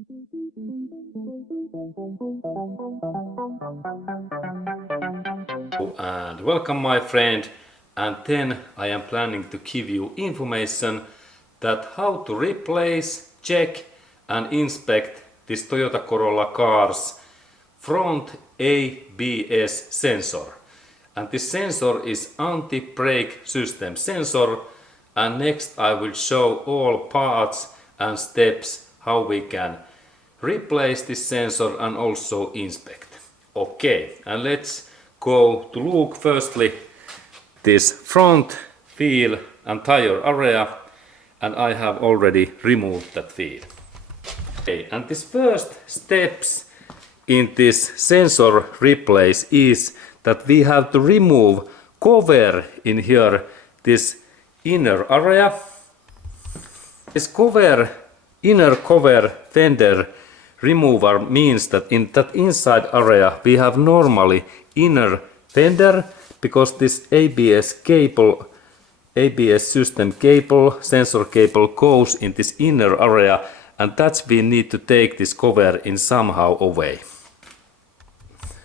And welcome my friend, and then I am planning to give you information that how to replace, check and inspect this Toyota Corolla car's front ABS sensor. And this sensor is anti-brake system sensor, and next I will show all parts and steps how we can replace this sensor and also inspect. Okay, and let's go to look firstly this front wheel and tire area, and I have already removed that wheel. Okay, and this first steps in this sensor replace is that we have to remove cover in here, this inner area. This cover, inner cover fender remover means that in that inside area we have normally inner fender, because this ABS cable, ABS system cable, sensor cable goes in this inner area, and that's we need to take this cover in somehow away.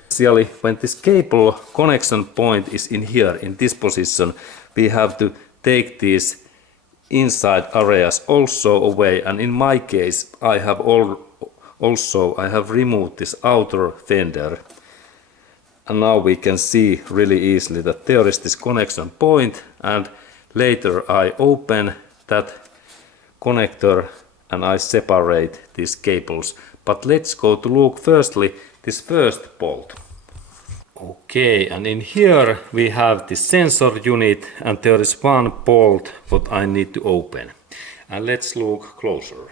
Especially when this cable connection point is in here, in this position, we have to take these inside areas also away, and in my case I have removed this outer fender, and now we can see really easily that there is this connection point, and later I open that connector and I separate these cables. But let's go to look firstly this first bolt. Okay, and in here we have the sensor unit, and there is one bolt what I need to open. And let's look closer.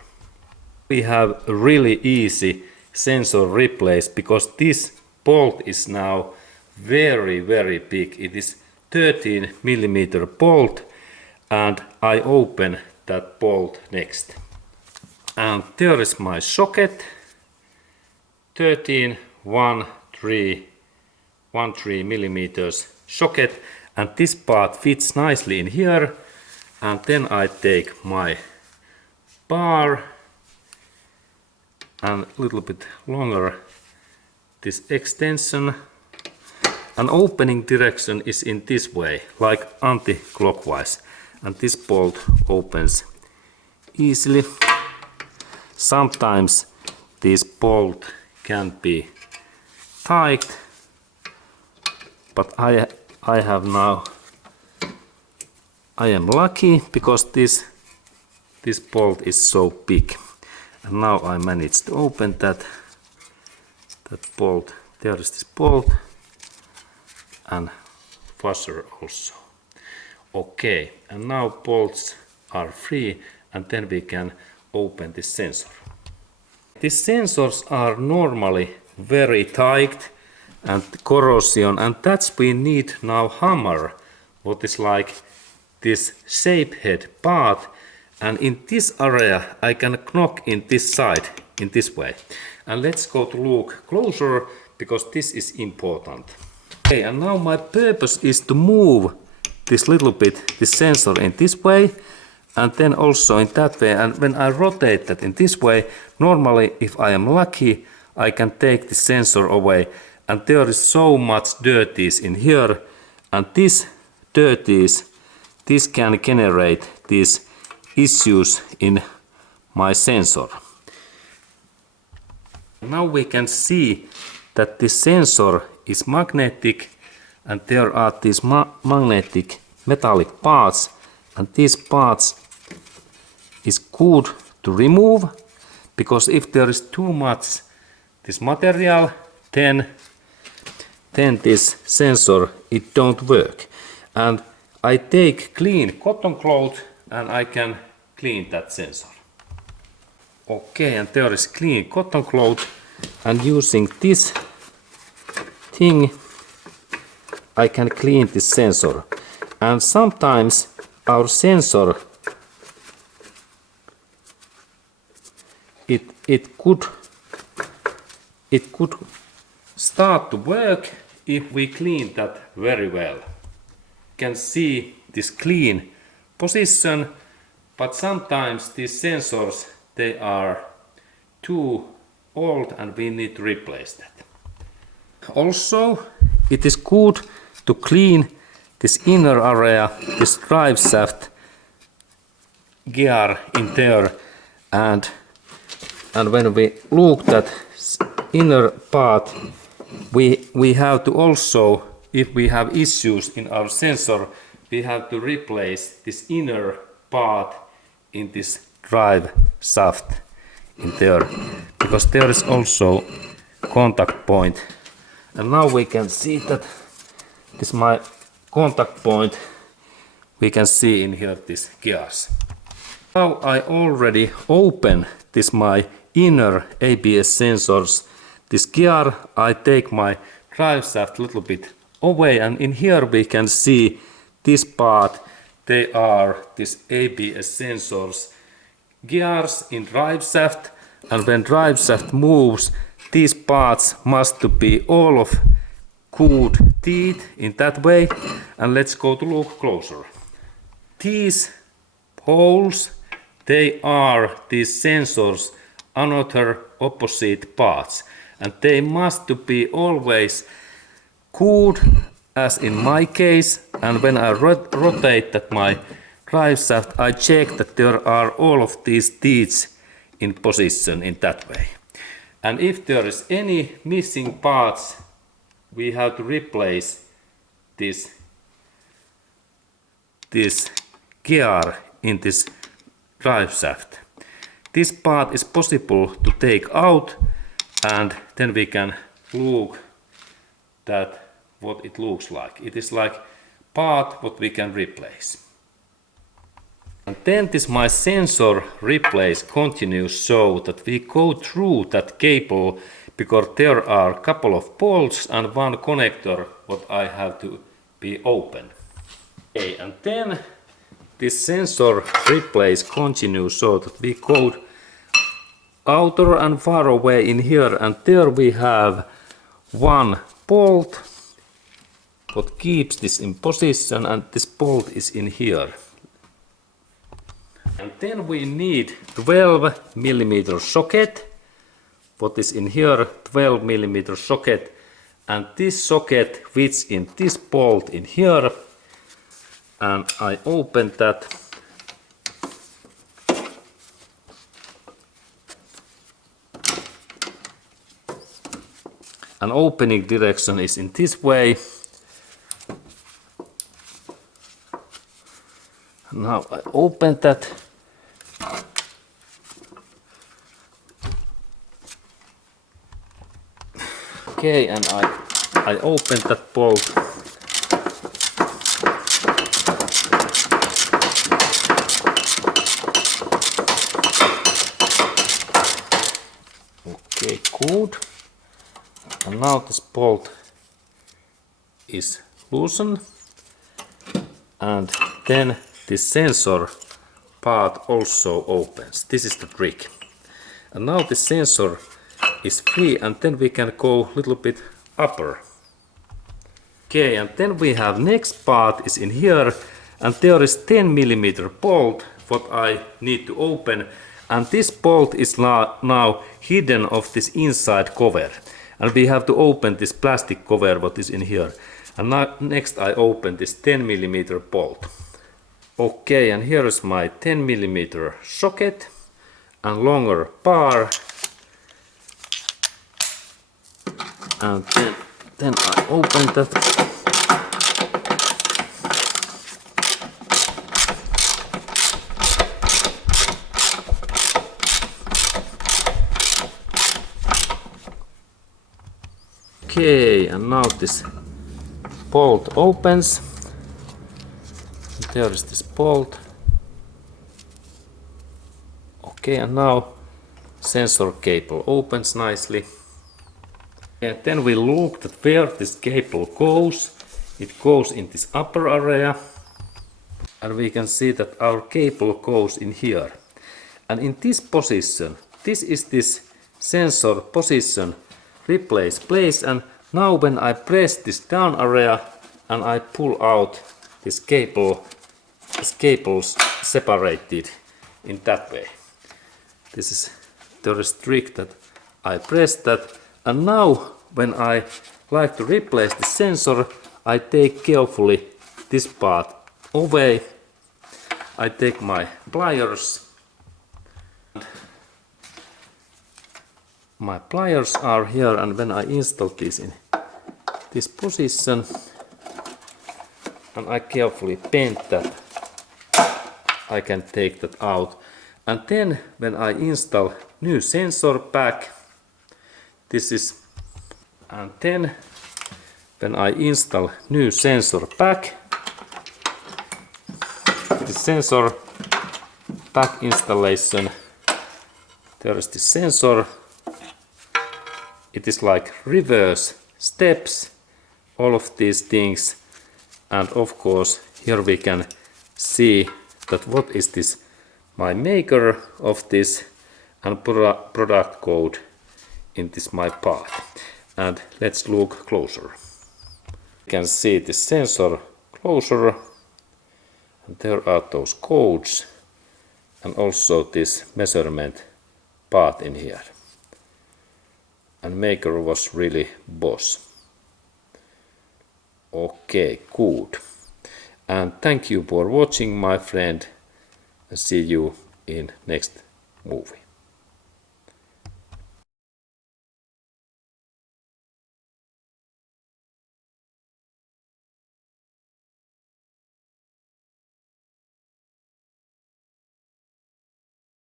We have a really easy sensor replace, because this bolt is now very big. It is 13mm bolt, and I open that bolt next. And there is my socket, 13mm socket, and this part fits nicely in here. And then I take my bar and a little bit longer this extension, and opening direction is in this way, like anti-clockwise, and this bolt opens easily. Sometimes this bolt can be tight, but I am lucky because this bolt is so big, and now I managed to open that bolt. There is this bolt and washer also. Okay, and now bolts are free, and then we can open this sensor. These sensors are normally very tight and corrosion, and that's we need now hammer, what is like this shape head part, and in this area I can knock in this side in this way. And let's go to look closer, because this is important. Okay, and now my purpose is to move this little bit, this sensor in this way, and then also in that way. And when I rotate that in this way, normally if I am lucky, I can take the sensor away. And there is so much dirties in here, and this dirties, this can generate these issues in my sensor. Now we can see that the sensor is magnetic, and there are these magnetic metallic parts, and these parts is good to remove, because if there is too much this material, then this sensor it don't work. And I take clean cotton cloth and I can clean that sensor. Okay, and there is clean cotton cloth, and using this thing I can clean this sensor. And sometimes our sensor it could start to work if we clean that very well. You can see this clean position, but sometimes these sensors they are too old and we need to replace that. Also, it is good to clean this inner area, this drive shaft gear in there, and when we look at inner part, we have to also, if we have issues in our sensor, we have to replace this inner part in this drive shaft in there, because there is also contact point. And now we can see that this is my contact point. We can see in here these gears. Now I already open this my inner ABS sensors. This gear, I take my drive shaft a little bit away, and in here we can see this part. They are these ABS sensors gears in drive shaft, and when drive shaft moves, these parts must to be all of good teeth in that way. And let's go to look closer. These holes, they are these sensors another opposite parts, and they must to be always good, as in my case. And when I rotate that my drive shaft, I check that there are all of these teeth in position in that way. And if there is any missing parts, we have to replace this gear in this drive shaft. This part is possible to take out, and then we can look that what it looks like. It is like part what we can replace. And then this my sensor replace continues, so that we go through that cable, because there are a couple of bolts and one connector what I have to be open. Okay, and then this sensor replace continues, so that we go outer and far away in here, and there we have one bolt what keeps this in position, and this bolt is in here. And then we need 12mm socket. What is in here? 12mm socket, and this socket fits in this bolt in here. And I open that. And opening direction is in this way. Now I open that. Okay, and I open that bolt. Okay, good. And now this bolt is loosened, and then this sensor part also opens. This is the trick. And now the sensor is free, and then we can go a little bit upper. Okay, and then we have next part is in here, and there is 10mm bolt what I need to open, and this bolt is now hidden of this inside cover, and we have to open this plastic cover what is in here. And now next I open this 10mm bolt. Okay, and here is my 10mm socket and longer bar. And then I open that. Okay, and now this bolt opens. There is this bolt. Okay, and now sensor cable opens nicely. And then we look at where this cable goes. It goes in this upper area, and we can see that our cable goes in here. And in this position, this is this sensor position replace place. And now when I press this down area and I pull out this cable's separated in that way. This is very strict that I press that, and now when I like to replace the sensor, I take carefully this part away. I take my pliers. My pliers are here, and when I install this in this position and I carefully bend that, I can take that out. And then when I install new sensor pack, this is, and then when I install new sensor pack, the sensor pack installation, there is the sensor. It is like reverse steps, all of these things, and of course here we can see that what is this, my maker of this, and product code in this my part. And let's look closer. You can see the sensor closer, and there are those codes and also this measurement part in here. And maker was really boss. Okay, good. And thank you for watching, my friend, and see you in next movie.